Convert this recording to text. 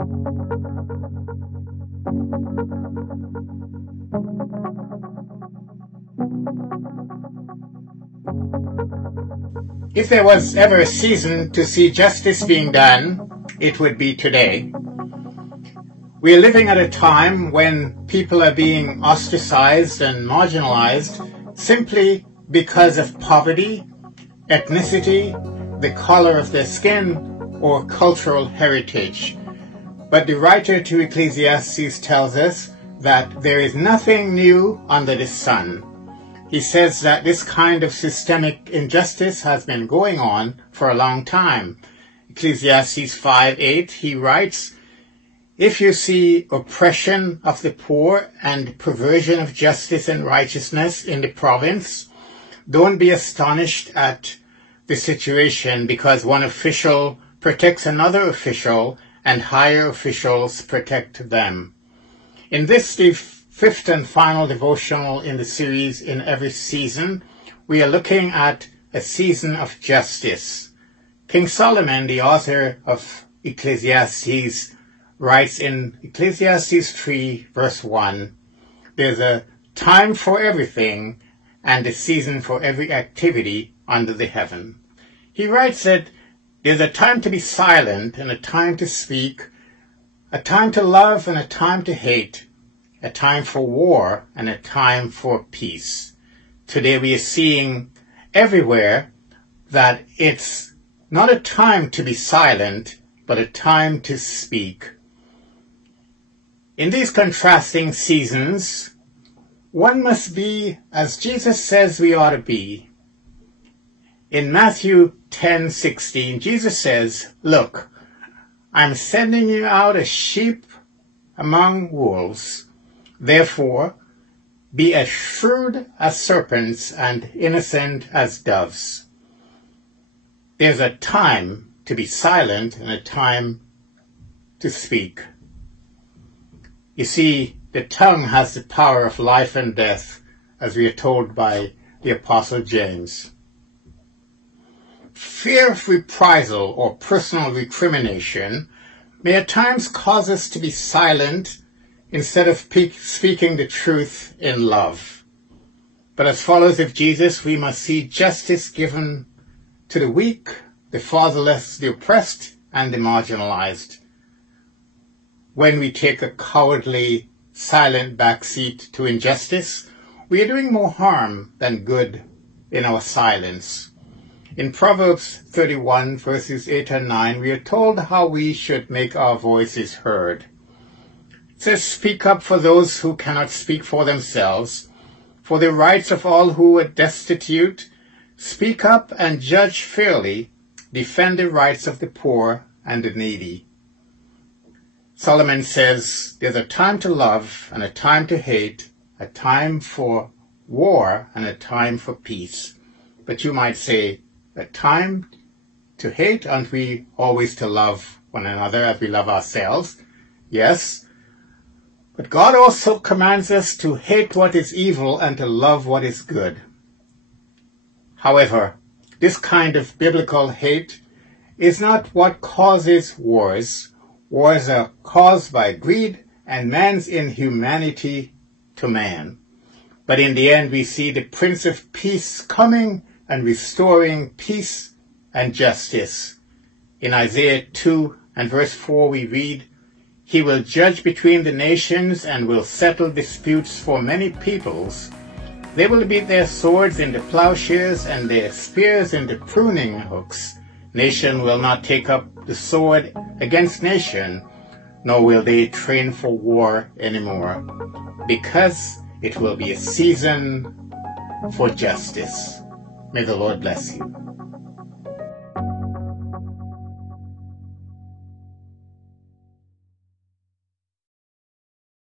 If there was ever a season to see justice being done, it would be today. We are living at a time when people are being ostracized and marginalized simply because of poverty, ethnicity, the color of their skin, or cultural heritage. But the writer to Ecclesiastes tells us that there is nothing new under the sun. He says that this kind of systemic injustice has been going on for a long time. Ecclesiastes 5:8, he writes, "If you see oppression of the poor and perversion of justice and righteousness in the province, don't be astonished at the situation, because one official protects another official and higher officials protect them." In this, the fifth and final devotional in the series In Every Season, we are looking at a season of justice. King Solomon, the author of Ecclesiastes, writes in Ecclesiastes 3, verse 1, "There's a time for everything and a season for every activity under the heaven." He writes that there's a time to be silent and a time to speak, a time to love and a time to hate, a time for war and a time for peace. Today we are seeing everywhere that it's not a time to be silent, but a time to speak. In these contrasting seasons, one must be as Jesus says we ought to be. In Matthew 10:16, Jesus says, "Look, I'm sending you out as sheep among wolves. Therefore, be as shrewd as serpents and innocent as doves." There's a time to be silent and a time to speak. You see, the tongue has the power of life and death, as we are told by the Apostle James. Fear of reprisal or personal recrimination may at times cause us to be silent instead of speaking the truth in love. But as followers of Jesus, we must see justice given to the weak, the fatherless, the oppressed, and the marginalized. When we take a cowardly, silent backseat to injustice, we are doing more harm than good in our silence. In Proverbs 31, verses 8 and 9, we are told how we should make our voices heard. It says, "Speak up for those who cannot speak for themselves, for the rights of all who are destitute. Speak up and judge fairly. Defend the rights of the poor and the needy." Solomon says there's a time to love and a time to hate, a time for war and a time for peace. But you might say, a time to hate, aren't we always to love one another as we love ourselves? Yes. But God also commands us to hate what is evil and to love what is good. However, this kind of biblical hate is not what causes wars. Wars are caused by greed and man's inhumanity to man. But in the end, we see the Prince of Peace coming and restoring peace and justice. In Isaiah 2 and verse 4, we read, "He will judge between the nations and will settle disputes for many peoples. They will beat their swords into plowshares and their spears into pruning hooks. Nation will not take up the sword against nation, nor will they train for war anymore, because it will be a season for justice." May the Lord bless you.